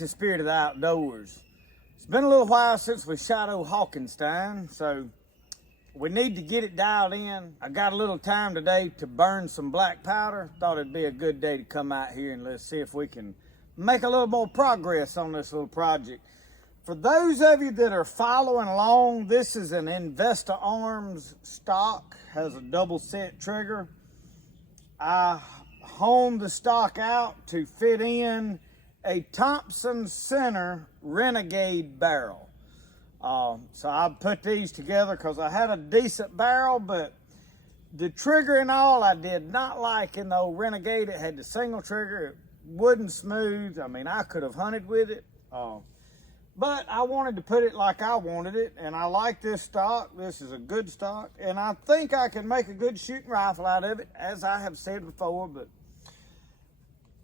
to Spirit of the Outdoors. It's been a little while since we shot old Hawkenstein, so we need to get it dialed in. I got a little time today to burn some black powder. Thought it'd be a good day to come out here and let's see if we can make a little more progress on this little project. For those of you that are following along, this is an Investa Arms stock, has a double set trigger. I honed the stock out to fit in a Thompson Center Renegade barrel. So I put these together because I had a decent barrel, but the trigger and all I did not like in the old Renegade. It had the single trigger, it wasn't smooth. I mean, I could have hunted with it, but I wanted to put it like I wanted it, and I like this stock. This is a good stock, and I think I can make a good shooting rifle out of it, as I have said before. But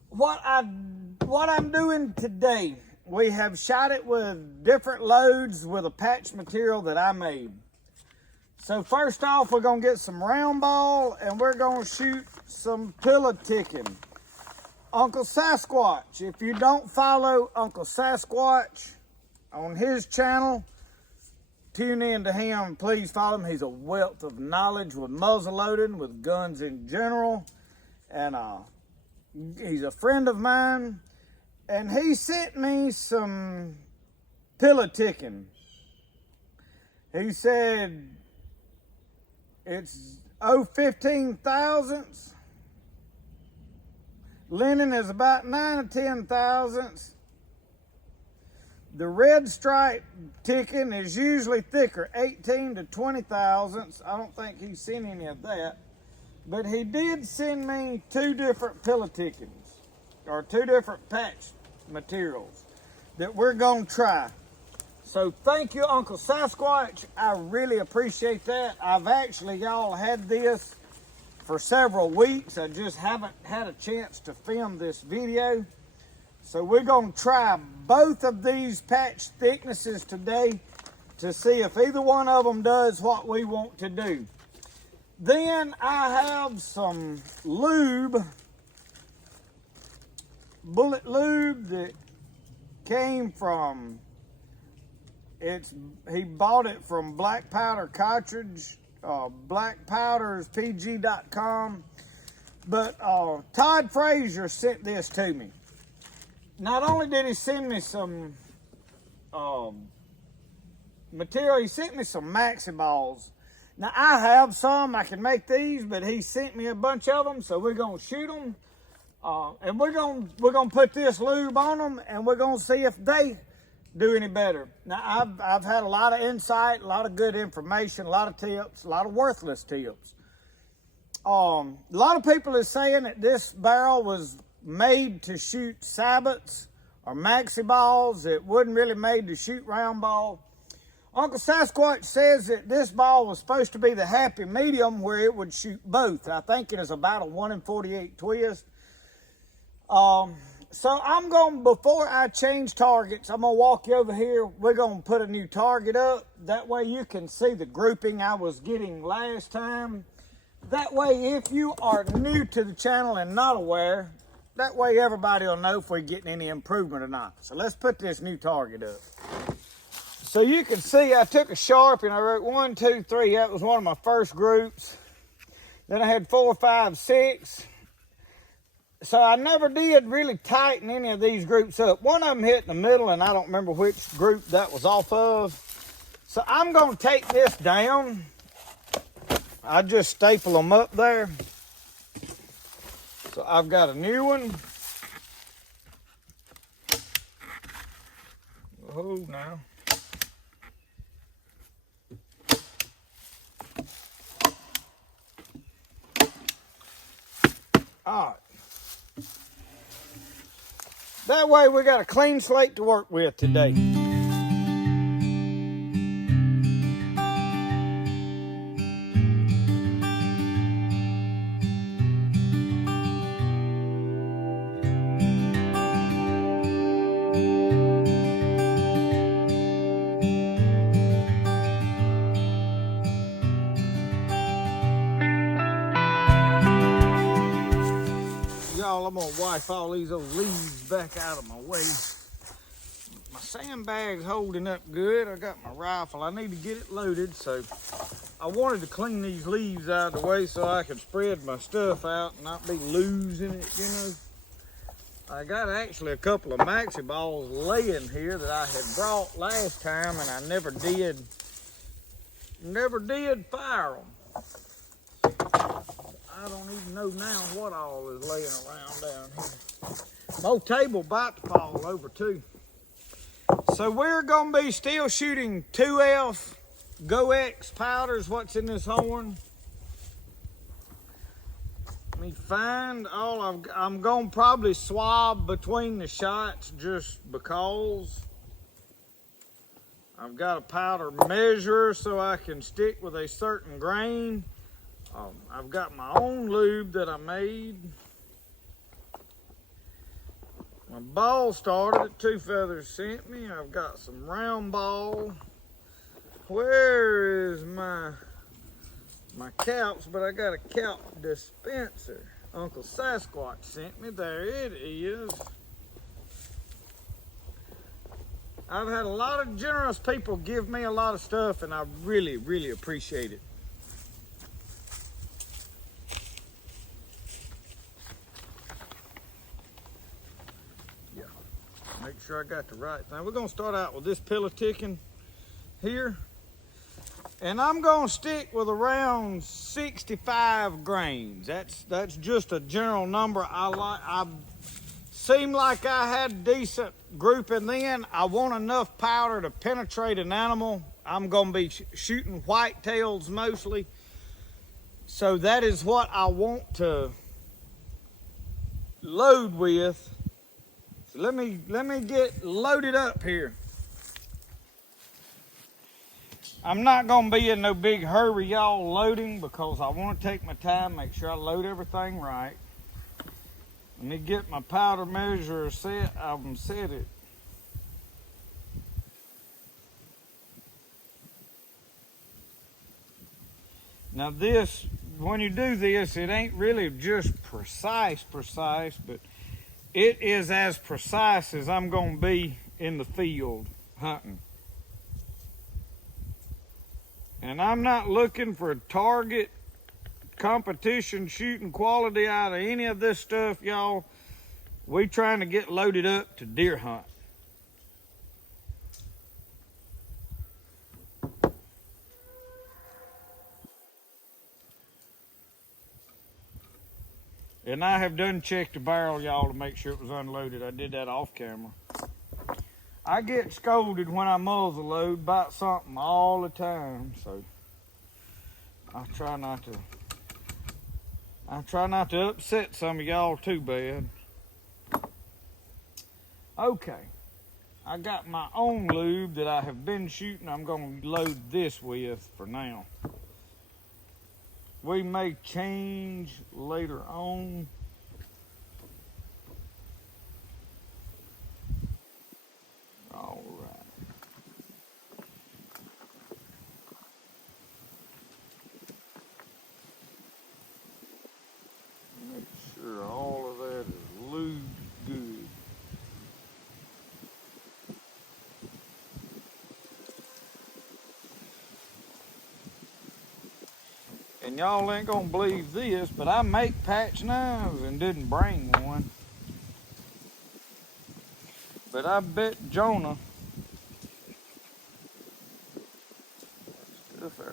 what I'm doing today, we have shot it with different loads with a patch material that I made. So first off, we're gonna get some round ball and we're gonna shoot some pillow ticking. Uncle Sasquatch, if you don't follow Uncle Sasquatch on his channel, tune in to him, please follow him. He's a wealth of knowledge with muzzleloading, with guns in general, and he's a friend of mine, and he sent me some pillow ticking. He said it's 0.15 thousandths. Linen is about 9 or 10 thousandths. The red stripe ticking is usually thicker, 18 to 20 thousandths. I don't think he's seen any of that. But he did send me 2 different pillow tickings, or 2 different patch materials that we're gonna try. So thank you, Uncle Sasquatch. I really appreciate that. I've actually, y'all, had this for several weeks. I just haven't had a chance to film this video. So we're gonna try both of these patch thicknesses today to see if either one of them does what we want to do. Then I have some lube, bullet lube that came from, he bought it from Black Powder Cartridge, blackpowderspg.com. But Todd Frazier sent this to me. Not only did he send me some material, he sent me some maxi balls. Now I have some, I can make these, but he sent me a bunch of them, so we're gonna shoot them. And we're gonna put this lube on them, and we're gonna see if they do any better. Now I've had a lot of insight, a lot of good information, a lot of tips, a lot of worthless tips. A lot of people are saying that this barrel was made to shoot sabots or maxi balls. It wasn't really made to shoot round ball. Uncle Sasquatch says that this ball was supposed to be the happy medium where it would shoot both. I think it is about a 1 in 48 twist. So I'm going, before I change targets, I'm gonna walk you over here. We're gonna put a new target up. That way you can see the grouping I was getting last time. That way, if you are new to the channel and not aware, that way everybody will know if we're getting any improvement or not. So let's put this new target up. So you can see I took a Sharpie and I wrote 1, 2, 3. That was one of my first groups. Then I had 4, 5, 6. So I never did really tighten any of these groups up. One of them hit in the middle, and I don't remember which group that was off of. So I'm going to take this down. I just staple them up there. So I've got a new one. Oh, now. All right. That way we got a clean slate to work with today. I'm gonna wipe all these old leaves back out of my way. sandbag's holding up good. I got my rifle. I need to get it loaded, so I wanted to clean these leaves out of the way so I could spread my stuff out and not be losing it, you know. I got actually a couple of maxi balls laying here that I had brought last time, and I never did fire them. I don't even know now what all is laying around down here. My old table about to fall over too. So we're gonna be still shooting 2F GoX powders. What's in this horn? Let me find all I'm gonna probably swab between the shots just because. I've got a powder measurer so I can stick with a certain grain. I've got my own lube that I made. My ball starter that Two Feathers sent me. I've got some round ball. Where is my caps? But I got a cap dispenser. Uncle Sasquatch sent me. There it is. I've had a lot of generous people give me a lot of stuff, and I really, really appreciate it. Yeah, make sure I got the right thing. We're gonna start out with this pillow ticking here. And I'm gonna stick with around 65 grains. That's just a general number. I seemed like I had decent grouping then. I want enough powder to penetrate an animal. I'm gonna be shooting whitetails mostly. So that is what I want to load with. So let me get loaded up here. I'm not gonna be in no big hurry, y'all, loading, because I want to take my time, make sure I load everything right. Let me get my powder measurer set. I've set it. Now this, when you do this, it ain't really just precise, but it is as precise as I'm gonna be in the field hunting. And I'm not looking for a target competition shooting quality out of any of this stuff, y'all. We trying to get loaded up to deer hunt. And I have done checked the barrel, y'all, to make sure it was unloaded. I did that off camera. I get scolded when I muzzle load about something all the time, so I try not to upset some of y'all too bad. Okay, I got my own lube that I have been shooting. I'm gonna load this with for now. We may change later on. All right. Make sure all of that is lubed good. And y'all ain't gonna believe this, but I make patch knives and didn't bring one. But I bet Jonah.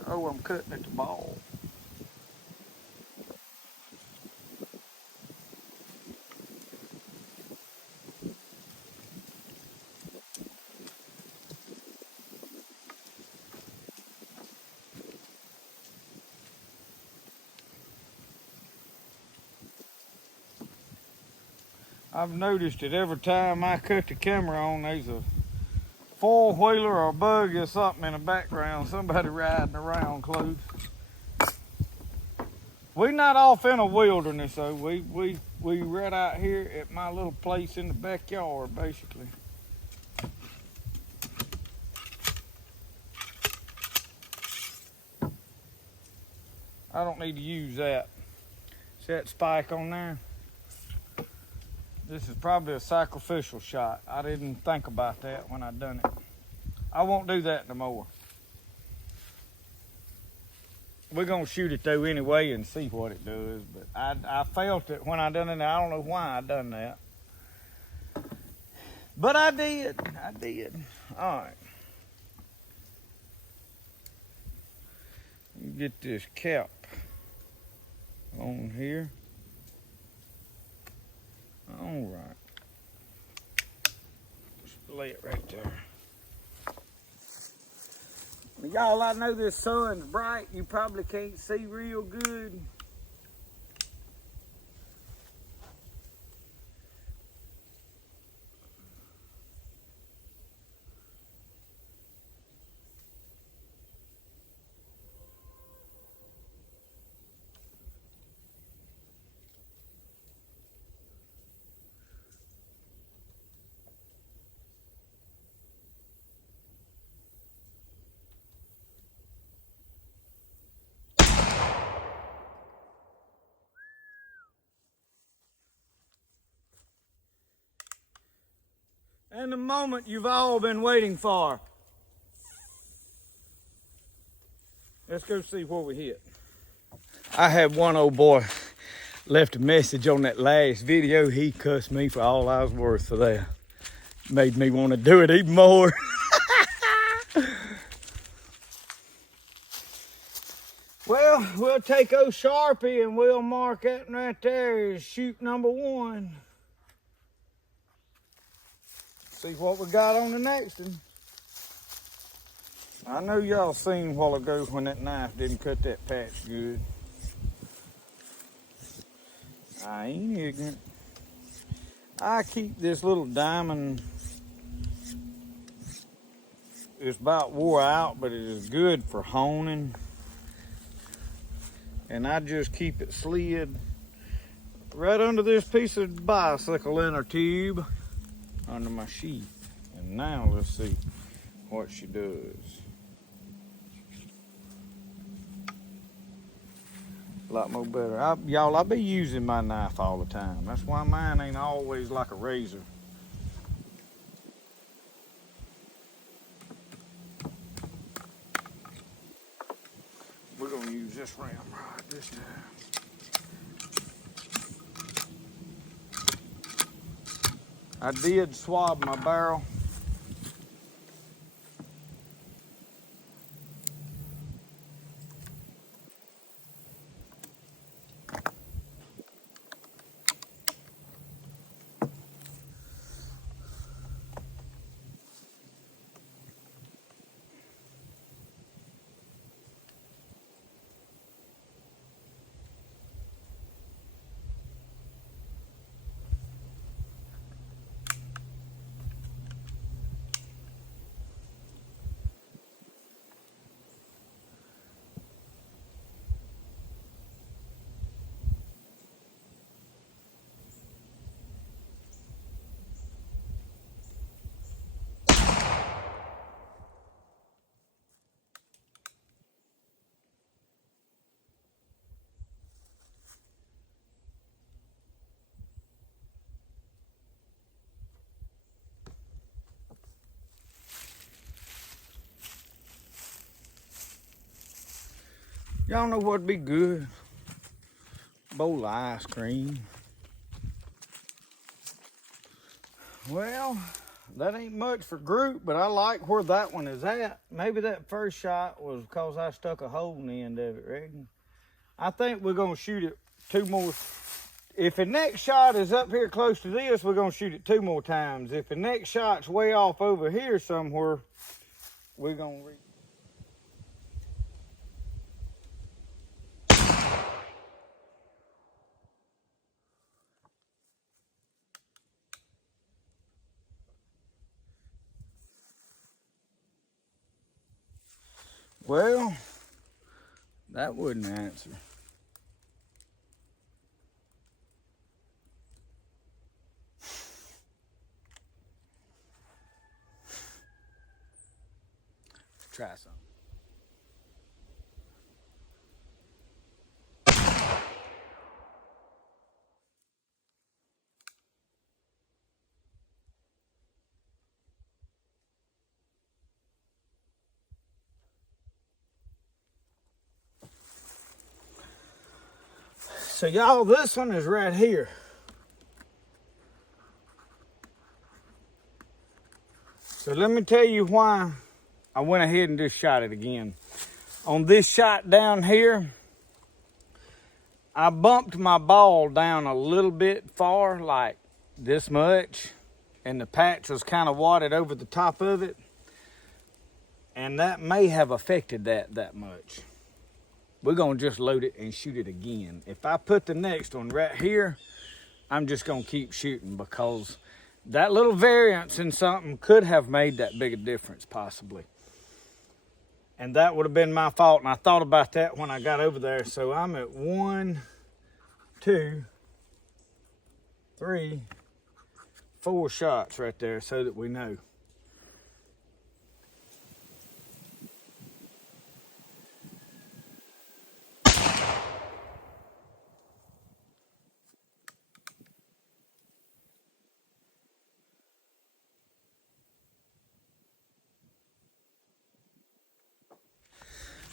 Oh, I'm cutting at the ball. I've noticed that every time I cut the camera on, there's a four-wheeler or a buggy or something in the background, somebody riding around close. We not off in a wilderness though. We right out here at my little place in the backyard, basically. I don't need to use that. See that spike on there? This is probably a sacrificial shot. I didn't think about that when I done it. I won't do that no more. We're gonna shoot it though anyway and see what it does. But I felt it when I done it. I don't know why I done that. But I did. All right. Get this cap on here. All right. Just lay it right there. Y'all, I know this sun's bright. You probably can't see real good. And the moment you've all been waiting for. Let's go see where we hit. I had one old boy left a message on that last video. He cussed me for all I was worth for that. Made me want to do it even more. Well, we'll take old Sharpie and we'll mark that one right there as shoot number 1. See what we got on the next one. I know y'all seen a while ago when that knife didn't cut that patch good. I ain't ignorant. I keep this little diamond. It's about wore out, but it is good for honing. And I just keep it slid right under this piece of bicycle inner tube under my sheath. And now let's see what she does. A lot more better. Y'all, I be using my knife all the time. That's why mine ain't always like a razor. We're gonna use this ramrod this time. I did swab my barrel. Y'all know what'd be good? Bowl of ice cream. Well, that ain't much for group, but I like where that one is at. Maybe that first shot was because I stuck a hole in the end of it, reckon. I think we're gonna shoot it 2 more. If the next shot is up here close to this, we're gonna shoot it 2 more times. If the next shot's way off over here somewhere, we're gonna Well, that wouldn't answer. Try something. So y'all, this one is right here. So let me tell you why I went ahead and just shot it again. On this shot down here, I bumped my ball down a little bit far, like this much, and the patch was kind of wadded over the top of it, and that may have affected that much. We're gonna just load it and shoot it again. If I put the next one right here, I'm just gonna keep shooting, because that little variance in something could have made that big a difference, possibly. And that would have been my fault, and I thought about that when I got over there. So I'm at 1, 2, 3, 4 shots right there, so that we know.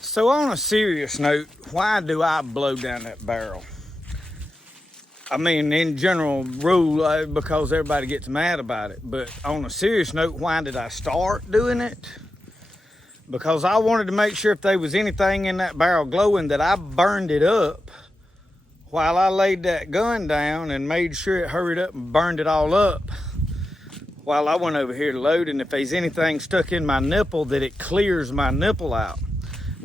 So on a serious note, why do I blow down that barrel? I mean, in general rule, because everybody gets mad about it. But on a serious note, why did I start doing it? Because I wanted to make sure if there was anything in that barrel glowing, that I burned it up while I laid that gun down and made sure it hurried up and burned it all up while I went over here to load. And if there's anything stuck in my nipple, that it clears my nipple out.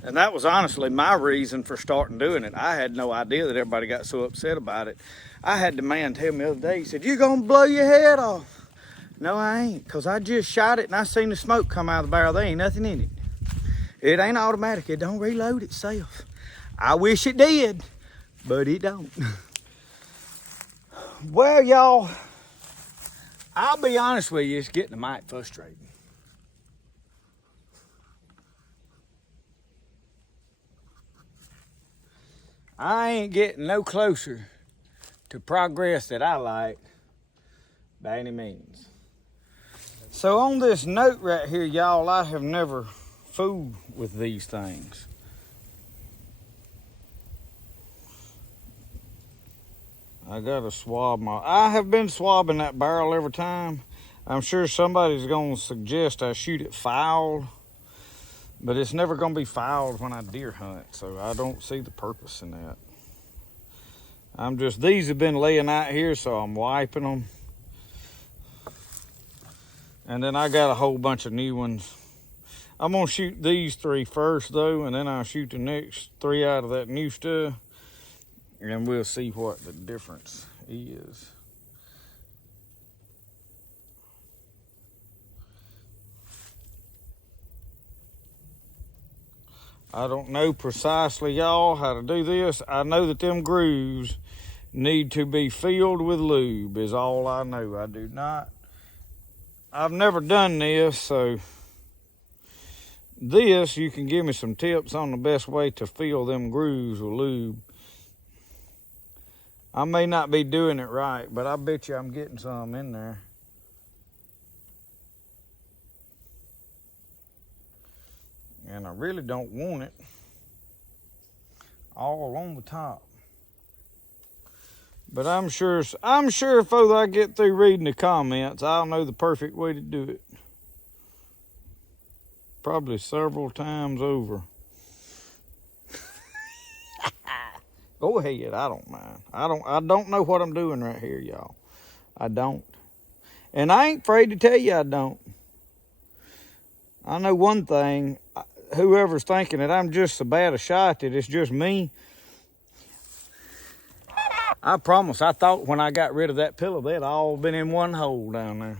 And that was honestly my reason for starting doing it. I had no idea that everybody got so upset about it. I had the man tell me the other day, he said, "You gonna blow your head off?" No, I ain't, because I just shot it and I seen the smoke come out of the barrel. There ain't nothing in it. It ain't automatic. It don't reload itself. I wish it did, but it don't. Well, y'all, I'll be honest with you, it's getting a mite frustrating. I ain't getting no closer to progress that I like by any means. So on this note right here, y'all, I have never fooled with these things. I gotta swab I have been swabbing that barrel every time. I'm sure somebody's gonna suggest I shoot it fouled, but it's never gonna be fouled when I deer hunt, so I don't see the purpose in that. These have been laying out here, so I'm wiping them. And then I got a whole bunch of new ones. I'm gonna shoot these 3 first though, and then I'll shoot the next 3 out of that new stuff, and we'll see what the difference is. I don't know precisely, y'all, how to do this. I know that them grooves need to be filled with lube is all I know. I've never done this, so you can give me some tips on the best way to fill them grooves with lube. I may not be doing it right, but I bet you I'm getting some in there. And I really don't want it all on the top. But I'm sure if I get through reading the comments, I'll know the perfect way to do it. Probably several times over. Go ahead, I don't mind. I don't know what I'm doing right here, y'all. I don't. And I ain't afraid to tell you I don't. I know one thing, whoever's thinking that I'm just so bad a shot that it's just me, I promise, I thought when I got rid of that pillow, they'd all been in one hole down there.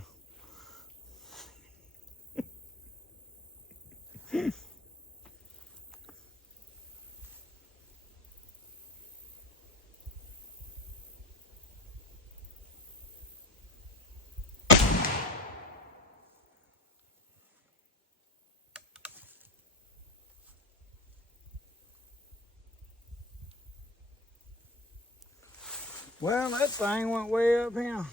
Well, that thing went way up here.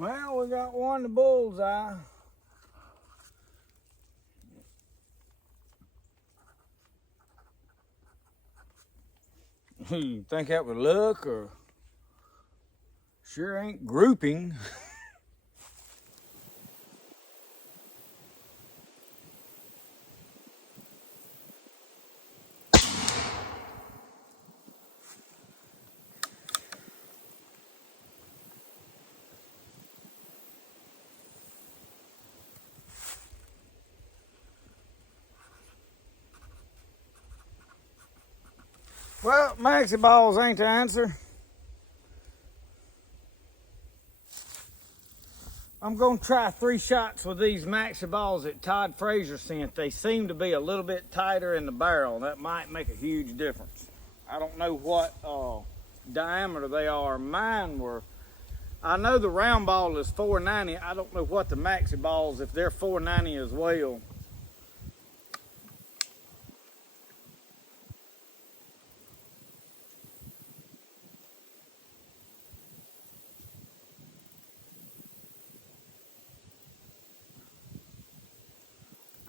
Well, we got one to bullseye. You think that was luck or sure ain't grouping? Well, maxi balls ain't the answer. I'm gonna try 3 shots with these maxi balls that Todd Frazier sent. They seem to be a little bit tighter in the barrel. That might make a huge difference. I don't know what diameter they are. Mine were, I know the round ball is 490. I don't know what the maxi balls, if they're 490 as well.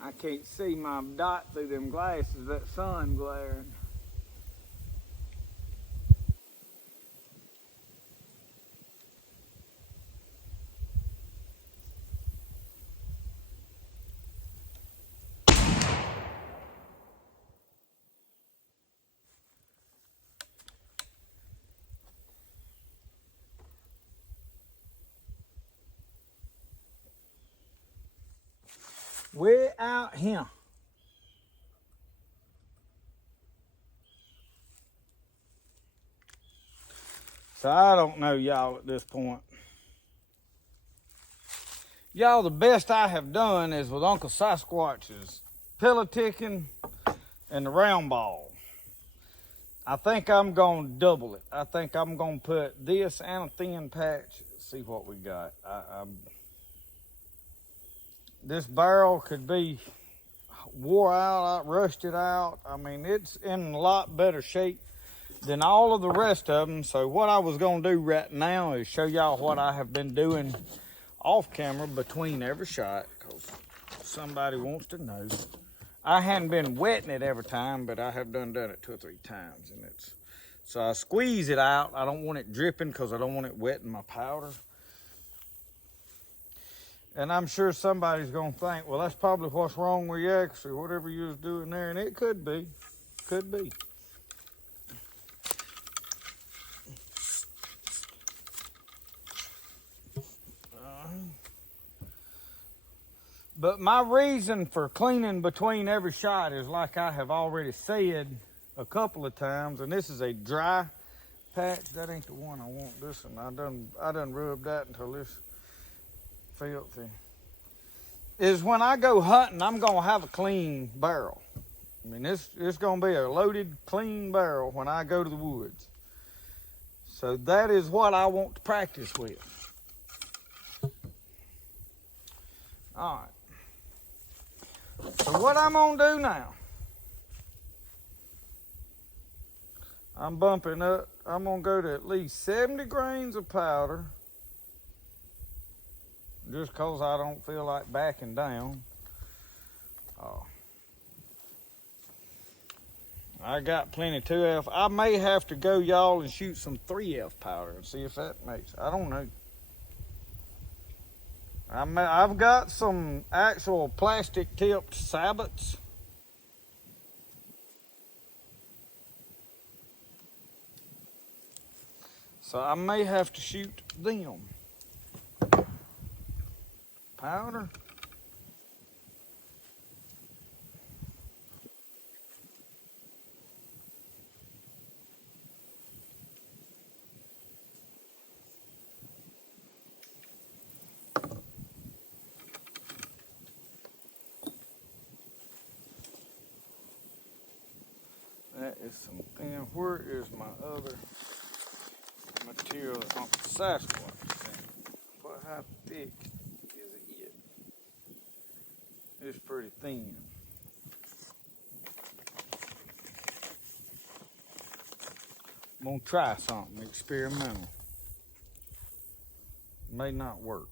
I can't see my dot through them glasses, that sun glaring. Way out here. So I don't know y'all at this point. Y'all, the best I have done is with Uncle Sasquatch's pillow ticking and the round ball. I think I'm gonna double it. I think I'm gonna put this and a thin patch. See what we got. This barrel could be wore out, rusted out. I mean, it's in a lot better shape than all of the rest of them. So what I was gonna do right now is show y'all what I have been doing off camera between every shot, because somebody wants to know. I hadn't been wetting it every time, but I have done it 2 or 3 times, and it's so I squeeze it out. I don't want it dripping because I don't want it wetting my powder. And I'm sure somebody's gonna think, well, that's probably what's wrong with your accuracy, whatever you was doing there, and it could be, could be. But my reason for cleaning between every shot is, like I have already said a couple of times, and this is a dry patch. That ain't the one I want. This one, I done rubbed that until this filthy. Is when I go hunting, I'm gonna have a clean barrel. I mean, it's gonna be a loaded, clean barrel when I go to the woods. So that is what I want to practice with. All right. So what I'm gonna do now, I'm bumping up. I'm gonna go to at least 70 grains of powder, just cause I don't feel like backing down. I got plenty 2F. I may have to go, y'all, and shoot some 3F powder and see if that makes, I don't know. I've got some actual plastic tipped sabots. So I may have to shoot them. Powder. That is some thin. Where is my other material that Uncle Sasquatch? But how thick is it? It's pretty thin. I'm gonna try something experimental. may not work.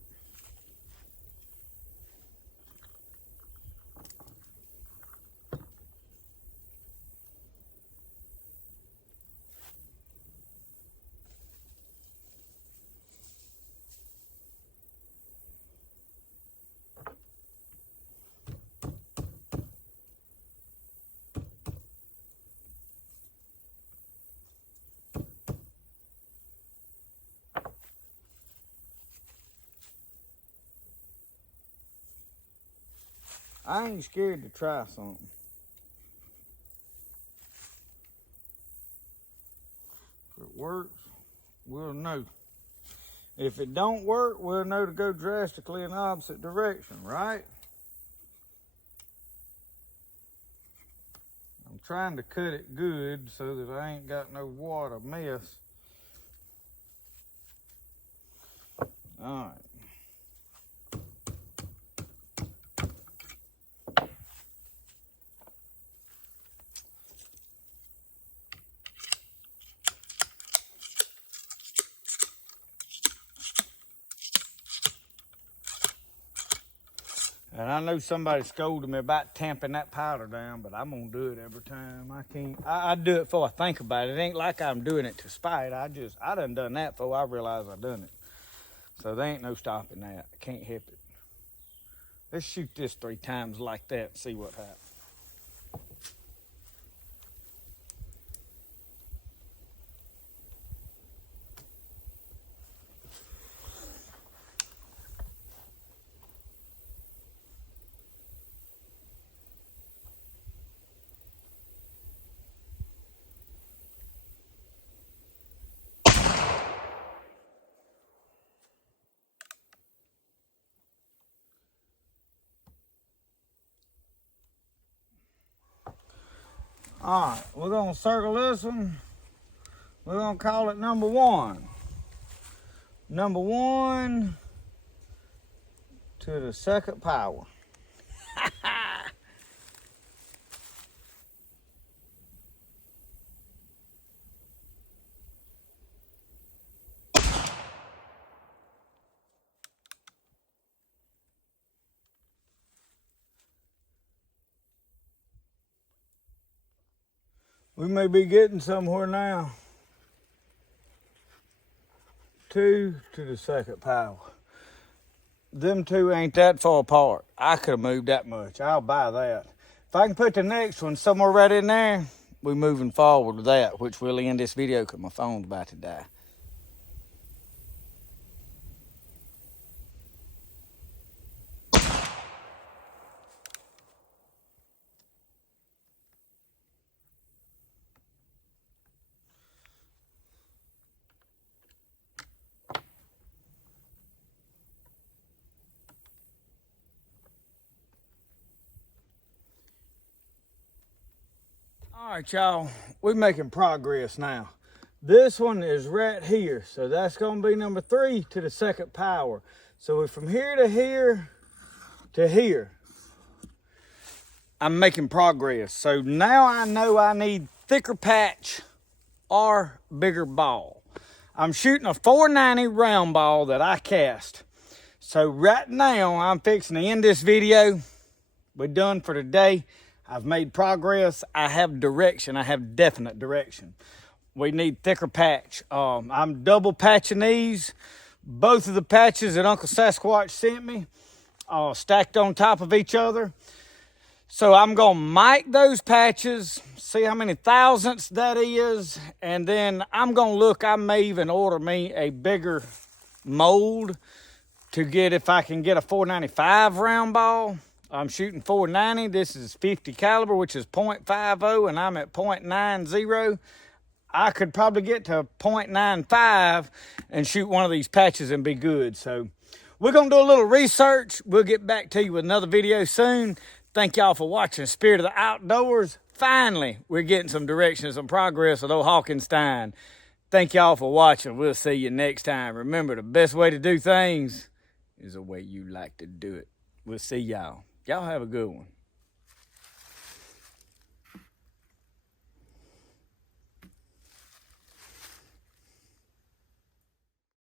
I ain't scared to try something. If it works, we'll know. If it don't work, we'll know to go drastically in the opposite direction, right? I'm trying to cut it good so that I ain't got no water mess. All right. And I know somebody scolded me about tamping that powder down, but I'm gonna do it every time. I do it before I think about it. It ain't like I'm doing it to spite. I done that before I realized I done it. So there ain't no stopping that. I can't help it. Let's shoot this 3 times like that and see what happens. All right, we're gonna circle this one. We're gonna call it number 1. Number 1 to the second power. We may be getting somewhere now. 2 to the second power. Them 2 ain't that far apart. I could have moved that much. I'll buy that. If I can put the next one somewhere right in there, we're moving forward with that, which will end this video because my phone's about to die. All right, y'all, we're making progress now. This one is right here, so that's gonna be number 3 to the second power. So we're from here to here to here. I'm making progress. So now I know I need thicker patch or bigger ball. I'm shooting a 490 round ball that I cast. So right now I'm fixing to end this video. We're done for today. I've made progress. I have direction. I have definite direction. We need thicker patch. I'm double patching these. Both of the patches that Uncle Sasquatch sent me, stacked on top of each other. So I'm gonna mic those patches, see how many thousandths that is, and then I'm gonna look, I may even order me a bigger mold to get, if I can get a 495 round ball. I'm shooting 490. This is 50 caliber, which is .50, and I'm at .90. I could probably get to .95 and shoot one of these patches and be good. So we're going to do a little research. We'll get back to you with another video soon. Thank y'all for watching Spirit of the Outdoors. Finally, we're getting some direction and some progress with old Hawkenstein. Thank y'all for watching. We'll see you next time. Remember, the best way to do things is the way you like to do it. We'll see y'all. Y'all have a good one.